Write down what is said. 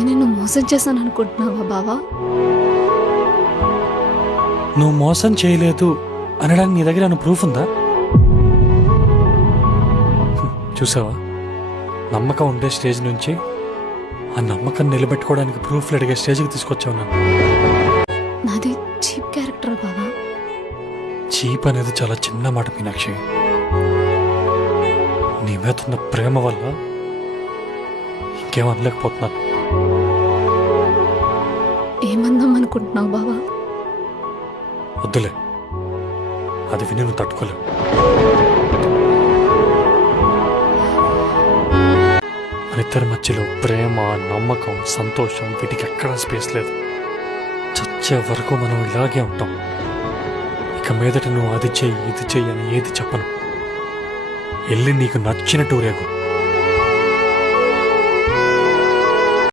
నేను నిన్ను మోసం చేశాను అనుకుంటున్నావా బావా? నువ్వు మోసం చేయలేదు అనడానికి నీ దగ్గర ఏమైనా ప్రూఫ్ ఉందా? చూసావా, నమ్మకం ఉండే స్టేజ్ నుంచి ఆ నమ్మకం నిలబెట్టుకోవడానికి ప్రూఫ్లు అడిగే స్టేజ్కి తీసుకొచ్చావు నన్ను. నాది చీప్ క్యారెక్టర్ బావా. చీప్ అనేది చాలా చిన్న మాట మీనాక్షి. నీ మీద ఉన్న ప్రేమ వల్ల ఇంకేం అనలేకపోతున్నాను. ఏమందాం అనుకుంటున్నావు బావా? వద్దులే, అది విని నువ్వు తట్టుకోలేవు. మన ఇద్దరి మధ్యలో ప్రేమ, నమ్మకం, సంతోషం వీటికి ఎక్కడా స్పేస్ లేదు. చచ్చే వరకు మనం ఇలాగే ఉంటాం. ఇక మీదట నువ్వు అది చెయ్యి ఇది చెయ్యి అని ఏది చెప్పను. వెళ్ళి నీకు నచ్చిన టూరేగు.